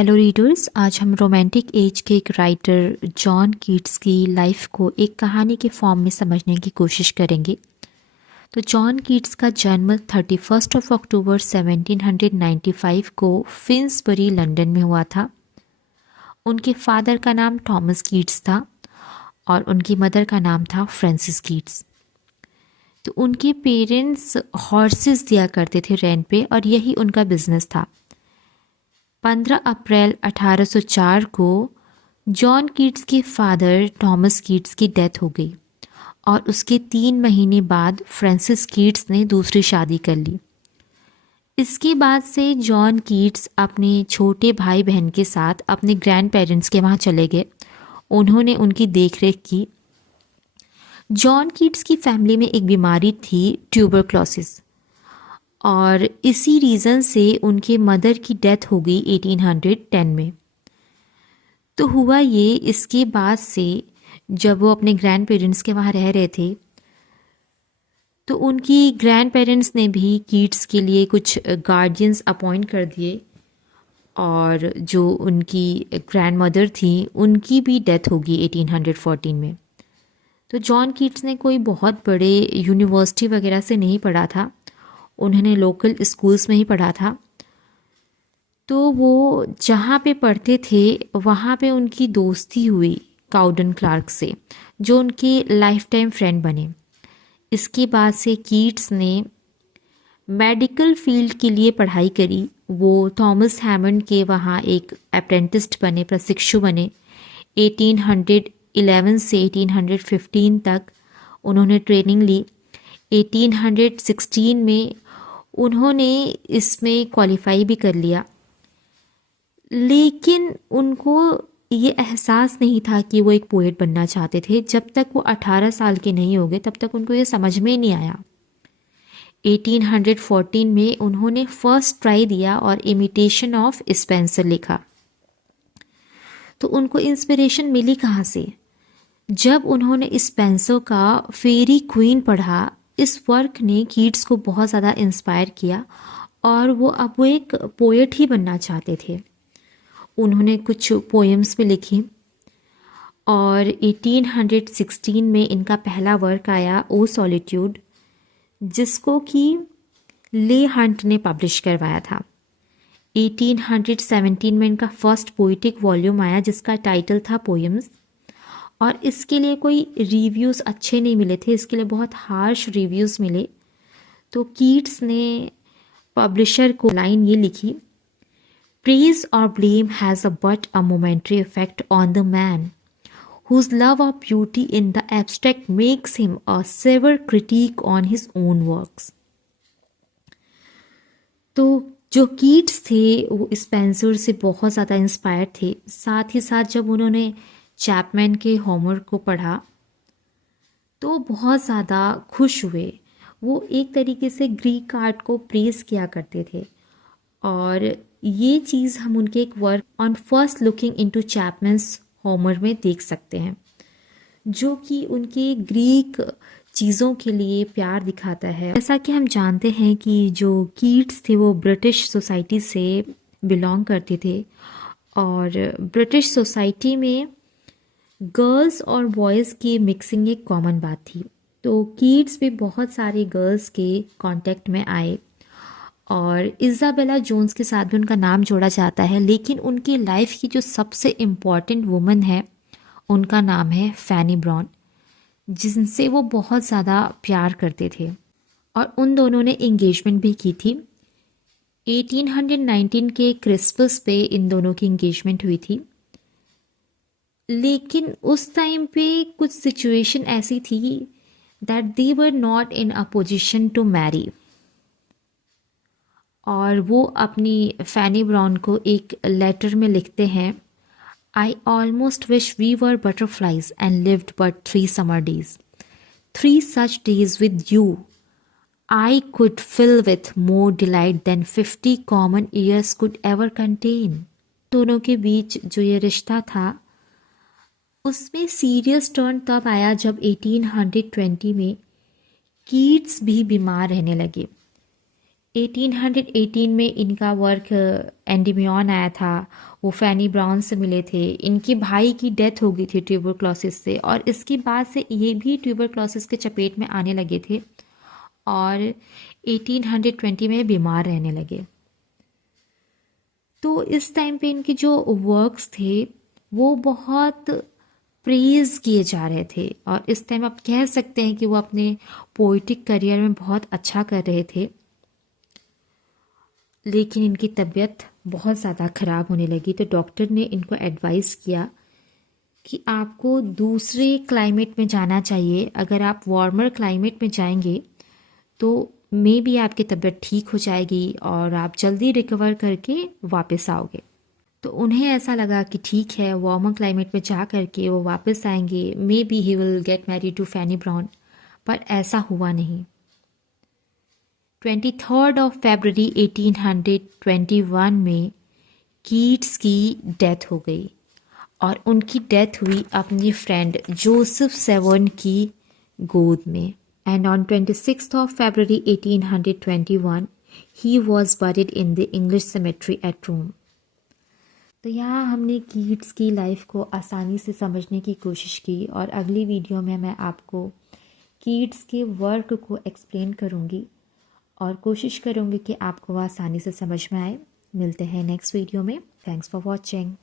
Hello readers, आज हम romantic as के एक राइटर जॉन कीट्स की लाइफ को एक कहानी के फॉर्म में समझने की कोशिश करेंगे। तो जॉन कीट्स का जन्म 31 अक्टूबर 1795 को फिन्सबरी लंदन में हुआ था। उनके फादर का नाम थॉमस कीट्स था और उनकी मदर का नाम था फ्रांसिस कीट्स। तो उनके पेरेंट्स हॉर्सेस दिया करते थे रेंट पे और यही उनका बिजनेस था। 15 अप्रैल 1804 को जॉन कीट्स के फादर थॉमस कीट्स की डेथ हो गई और उसके 3 महीने बाद फ्रांसिस कीट्स ने दूसरी शादी कर ली। इसके बाद से जॉन कीट्स अपने छोटे भाई बहन के साथ अपने ग्रैंड पेरेंट्स के वहाँ चले गए। उन्होंने उनकी देखरेख की। जॉन कीट्स की फैमिली में एक बीमारी थी, ट्यूबरक्लोसिस, और इसी रीज़न से उनके मदर की डेथ हो गई 1810 में। तो हुआ ये, इसके बाद से जब वो अपने ग्रैंड पेरेंट्स के वहाँ रह रहे थे तो उनकी ग्रैंड पेरेंट्स ने भी कीट्स के लिए कुछ गार्डियंस अपॉइंट कर दिए और जो उनकी ग्रैंड मदर थी उनकी भी डेथ होगी 1814 में। तो जॉन कीट्स ने कोई बहुत बड़े यूनिवर्सिटी वगैरह से नहीं पढ़ा था, उन्होंने लोकल स्कूल्स में ही पढ़ा था। तो वो जहाँ पे पढ़ते थे वहाँ पे उनकी दोस्ती हुई काउडन क्लार्क से, जो उनके लाइफ टाइम फ्रेंड बने। इसके बाद से कीट्स ने मेडिकल फील्ड के लिए पढ़ाई करी। वो थॉमस हैमंड के वहाँ एक अप्रेंटिस्ट बने, प्रशिक्षु बने। 1811 से 1815 तक उन्होंने ट्रेनिंग ली। 1816 में उन्होंने इसमें क्वालिफाई भी कर लिया, लेकिन उनको ये एहसास नहीं था कि वो एक पोएट बनना चाहते थे। जब तक वो 18 साल के नहीं हो गए तब तक उनको ये समझ में नहीं आया। 1814 में उन्होंने फर्स्ट ट्राई दिया और इमिटेशन ऑफ स्पेंसर लिखा। तो उनको इंस्पिरेशन मिली कहाँ से? जब उन्होंने स्पेंसर का फेरी क्वीन पढ़ा, इस वर्क ने कीट्स को बहुत ज़्यादा इंस्पायर किया और वो एक पोएट ही बनना चाहते थे। उन्होंने कुछ पोएम्स भी लिखी और 1816 में इनका पहला वर्क आया, ओ सॉलिट्यूड, जिसको कि ले हंट ने पब्लिश करवाया था। 1817 में इनका फर्स्ट पोइटिक वॉल्यूम आया जिसका टाइटल था पोएम्स, और इसके लिए कोई रिव्यूज़ अच्छे नहीं मिले थे, इसके लिए बहुत हार्श रिव्यूज़ मिले। तो कीट्स ने पब्लिशर को लाइन ये लिखी, Praise or blame has but a momentary effect on the man whose love of beauty in the abstract makes him a severe critique on his own works. तो जो Keats थे वो Spencer से बहुत ज़्यादा इंस्पायर थे। साथ ही साथ जब उन्होंने चैपमैन के होमर को पढ़ा तो बहुत ज़्यादा खुश हुए। वो एक तरीके से ग्रीक आर्ट को प्रेज़ किया करते थे और ये चीज़ हम उनके एक work on first looking into Chapman's Homer में देख सकते हैं, जो कि उनके ग्रीक चीज़ों के लिए प्यार दिखाता है। जैसा कि हम जानते हैं कि जो कीट्स थे वो ब्रिटिश सोसाइटी से बिलोंग करते थे और ब्रिटिश सोसाइटी में गर्ल्स और बॉयज़ की मिक्सिंग एक कॉमन बात थी। तो कीट्स भी बहुत सारे गर्ल्स के कांटेक्ट में आए और इज़ाबेला जोन्स के साथ भी उनका नाम जोड़ा जाता है, लेकिन उनकी लाइफ की जो सबसे इम्पॉर्टेंट वुमन है उनका नाम है फैनी ब्राउन, जिनसे वो बहुत ज़्यादा प्यार करते थे और उन दोनों ने एंगेजमेंट भी की थी। 1819 के क्रिसमस पे इन दोनों की एंगेजमेंट हुई थी, लेकिन उस टाइम पे कुछ सिचुएशन ऐसी थी that they were not in a position to marry, और वो अपनी फैनी ब्राउन को एक लेटर में लिखते हैं, I almost wish we were butterflies and lived but 3 summer days, 3 such days with you I could fill with more delight than 50 common years could ever contain. दोनों के बीच जो ये रिश्ता था उसमें सीरियस टर्न तब आया जब 1820 में कीट्स भी बीमार रहने लगे। 1818 में इनका वर्क एंडीमियन आया था। वो फैनी ब्राउन से मिले थे। इनके भाई की डेथ हो गई थी ट्यूबरक्लोसिस से, और इसके बाद से ये भी ट्यूबरक्लोसिस के चपेट में आने लगे थे और 1820 में बीमार रहने लगे। तो इस टाइम पे इनके जो वर्क्स थे वो बहुत प्रेज किए जा रहे थे, और इस टाइम आप कह सकते हैं कि वो अपने पोइटिक करियर में बहुत अच्छा कर रहे थे। लेकिन इनकी तबीयत बहुत ज़्यादा ख़राब होने लगी, तो डॉक्टर ने इनको एडवाइस किया कि आपको दूसरे क्लाइमेट में जाना चाहिए। अगर आप वार्मर क्लाइमेट में जाएंगे तो मे बी आपकी तबीयत ठीक हो जाएगी और आप जल्दी रिकवर करके वापस आओगे। तो उन्हें ऐसा लगा कि ठीक है, वार्मर क्लाइमेट में जा करके वो वापस आएंगे, maybe he will get married to Fanny Brown. पर ऐसा हुआ नहीं। 23 फरवरी 1821 में कीट्स की डेथ हो गई, और उनकी डेथ हुई अपनी फ्रेंड जोसेफ सेवन की गोद में। And on 26th of February 1821, he was buried in the English cemetery at Rome. तो यहाँ हमने कीट्स की लाइफ को आसानी से समझने की कोशिश की, और अगली वीडियो में मैं आपको कीट्स के वर्क को एक्सप्लेन करूँगी और कोशिश करूँगी कि आपको वह आसानी से समझ में आए। मिलते हैं नेक्स्ट वीडियो में। Thanks for watching.